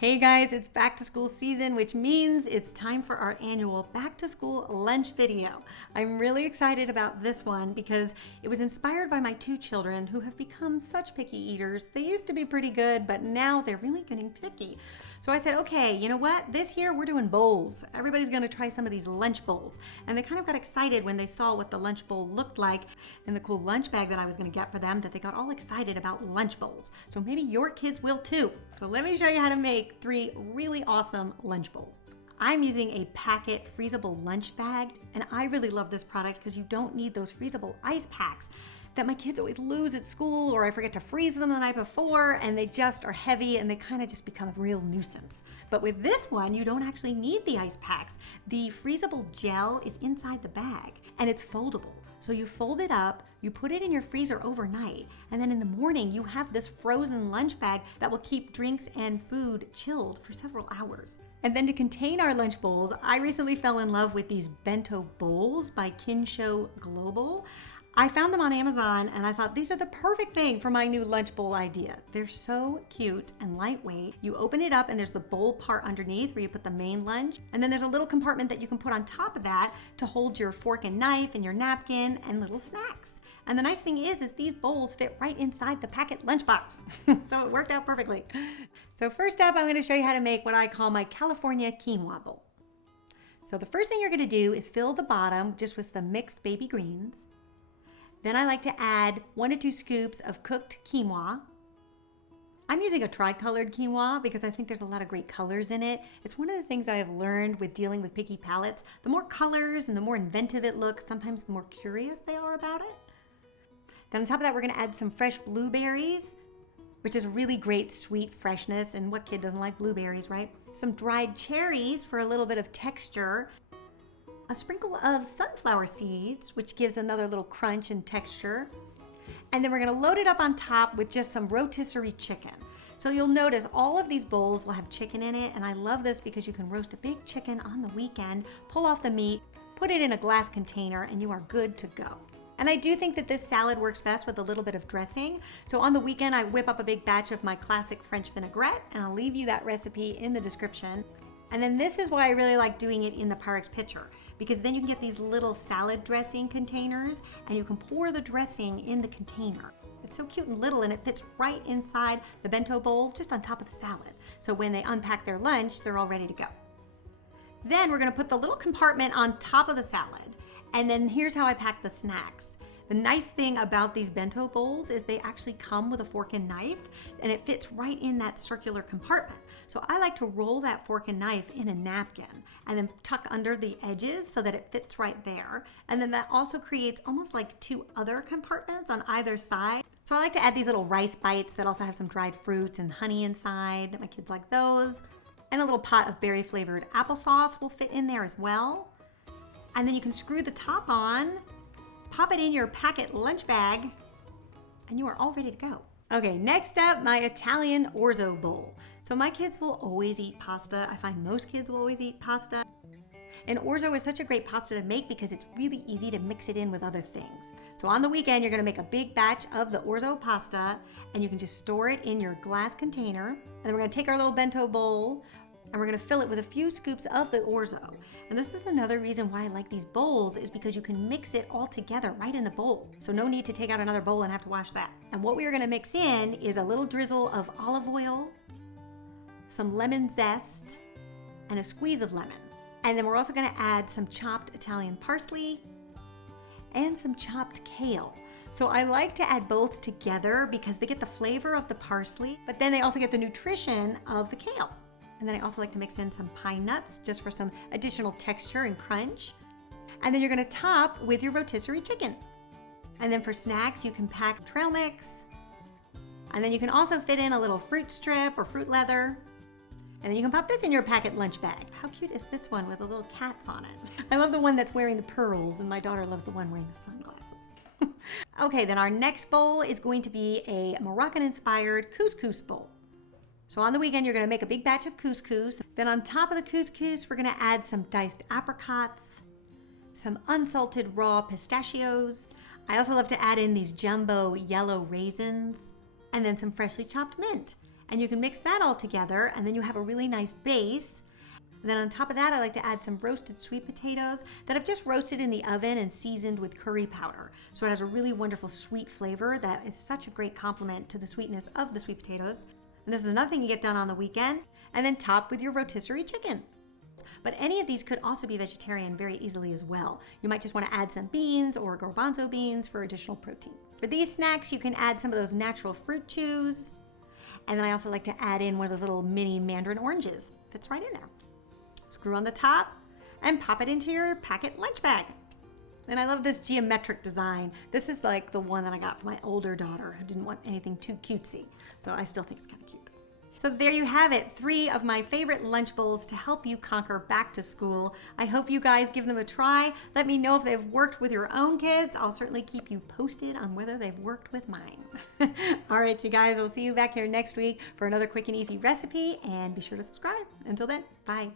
Hey guys, it's back to school season, which means it's time for our annual back to school lunch video. I'm really excited about this one because it was inspired by my two children who have become such picky eaters. They used to be pretty good, but now they're really getting picky. So I said, okay, you know what? This year we're doing bowls. Everybody's gonna try some of these lunch bowls. And they kind of got excited when they saw what the lunch bowl looked like in the cool lunch bag that I was gonna get for them, that they got all excited about lunch bowls. So maybe your kids will too. So let me show you how to make 3 really awesome lunch bowls. I'm using a packet freezable lunch bag, and I really love this product because you don't need those freezable ice packs that my kids always lose at school, or I forget to freeze them the night before and they just are heavy and they kind of just become a real nuisance. But with this one, you don't actually need the ice packs. The freezable gel is inside the bag and it's foldable. So you fold it up, you put it in your freezer overnight, and then in the morning you have this frozen lunch bag that will keep drinks and food chilled for several hours. And then to contain our lunch bowls, I recently fell in love with these bento bowls by Kinsho Global. I found them on Amazon and I thought these are the perfect thing for my new lunch bowl idea. They're so cute and lightweight. You open it up and there's the bowl part underneath where you put the main lunch. And then there's a little compartment that you can put on top of that to hold your fork and knife and your napkin and little snacks. And the nice thing is these bowls fit right inside the packet lunchbox. So it worked out perfectly. So first up, I'm gonna show you how to make what I call my California Quinoa Bowl. So the first thing you're gonna do is fill the bottom just with some mixed baby greens. Then I like to add 1 to 2 scoops of cooked quinoa. I'm using a tri-colored quinoa because I think there's a lot of great colors in it. It's one of the things I have learned with dealing with picky palates. The more colors and the more inventive it looks, sometimes the more curious they are about it. Then on top of that, we're gonna add some fresh blueberries, which is really great sweet freshness, and what kid doesn't like blueberries, right? Some dried cherries for a little bit of texture. A sprinkle of sunflower seeds, which gives another little crunch and texture. And then we're gonna load it up on top with just some rotisserie chicken. So you'll notice all of these bowls will have chicken in it, and I love this because you can roast a big chicken on the weekend, pull off the meat, put it in a glass container, and you are good to go. And I do think that this salad works best with a little bit of dressing. So on the weekend, I whip up a big batch of my classic French vinaigrette, and I'll leave you that recipe in the description. And then this is why I really like doing it in the Pyrex pitcher, because then you can get these little salad dressing containers and you can pour the dressing in the container. It's so cute and little, and it fits right inside the bento bowl, just on top of the salad. So when they unpack their lunch, they're all ready to go. Then we're gonna put the little compartment on top of the salad. And then here's how I pack the snacks. The nice thing about these bento bowls is they actually come with a fork and knife, and it fits right in that circular compartment. So I like to roll that fork and knife in a napkin and then tuck under the edges so that it fits right there. And then that also creates almost like 2 other compartments on either side. So I like to add these little rice bites that also have some dried fruits and honey inside. My kids like those. And a little pot of berry flavored applesauce will fit in there as well. And then you can screw the top on, pop it in your packet lunch bag, and you are all ready to go. Okay, next up, my Italian Orzo bowl. So my kids will always eat pasta. I find most kids will always eat pasta. And Orzo is such a great pasta to make because it's really easy to mix it in with other things. So on the weekend, you're gonna make a big batch of the Orzo pasta, and you can just store it in your glass container. And then we're gonna take our little bento bowl, and we're gonna fill it with a few scoops of the Orzo. And this is another reason why I like these bowls, is because you can mix it all together right in the bowl. So no need to take out another bowl and have to wash that. And what we are gonna mix in is a little drizzle of olive oil, some lemon zest, and a squeeze of lemon. And then we're also gonna add some chopped Italian parsley and some chopped kale. So I like to add both together because they get the flavor of the parsley, but then they also get the nutrition of the kale. And then I also like to mix in some pine nuts just for some additional texture and crunch. And then you're gonna top with your rotisserie chicken. And then for snacks, you can pack trail mix. And then you can also fit in a little fruit strip or fruit leather. And then you can pop this in your packet lunch bag. How cute is this one with the little cats on it? I love the one that's wearing the pearls, and my daughter loves the one wearing the sunglasses. Okay, then our next bowl is going to be a Moroccan-inspired couscous bowl. So on the weekend, you're gonna make a big batch of couscous. Then on top of the couscous, we're gonna add some diced apricots, some unsalted raw pistachios. I also love to add in these jumbo yellow raisins, and then some freshly chopped mint. And you can mix that all together, and then you have a really nice base. And then on top of that, I like to add some roasted sweet potatoes that I've just roasted in the oven and seasoned with curry powder. So it has a really wonderful sweet flavor that is such a great complement to the sweetness of the sweet potatoes. And this is another thing you get done on the weekend. And then top with your rotisserie chicken. But any of these could also be vegetarian very easily as well. You might just want to add some beans or garbanzo beans for additional protein. For these snacks, you can add some of those natural fruit chews. And then I also like to add in one of those little mini mandarin oranges. Fits right in there. Screw on the top and pop it into your packet lunch bag. And I love this geometric design. This is like the one that I got for my older daughter who didn't want anything too cutesy. So I still think it's kind of cute. So there you have it, 3 of my favorite lunch bowls to help you conquer back to school. I hope you guys give them a try. Let me know if they've worked with your own kids. I'll certainly keep you posted on whether they've worked with mine. All right, you guys, I'll see you back here next week for another quick and easy recipe, and be sure to subscribe. Until then, bye.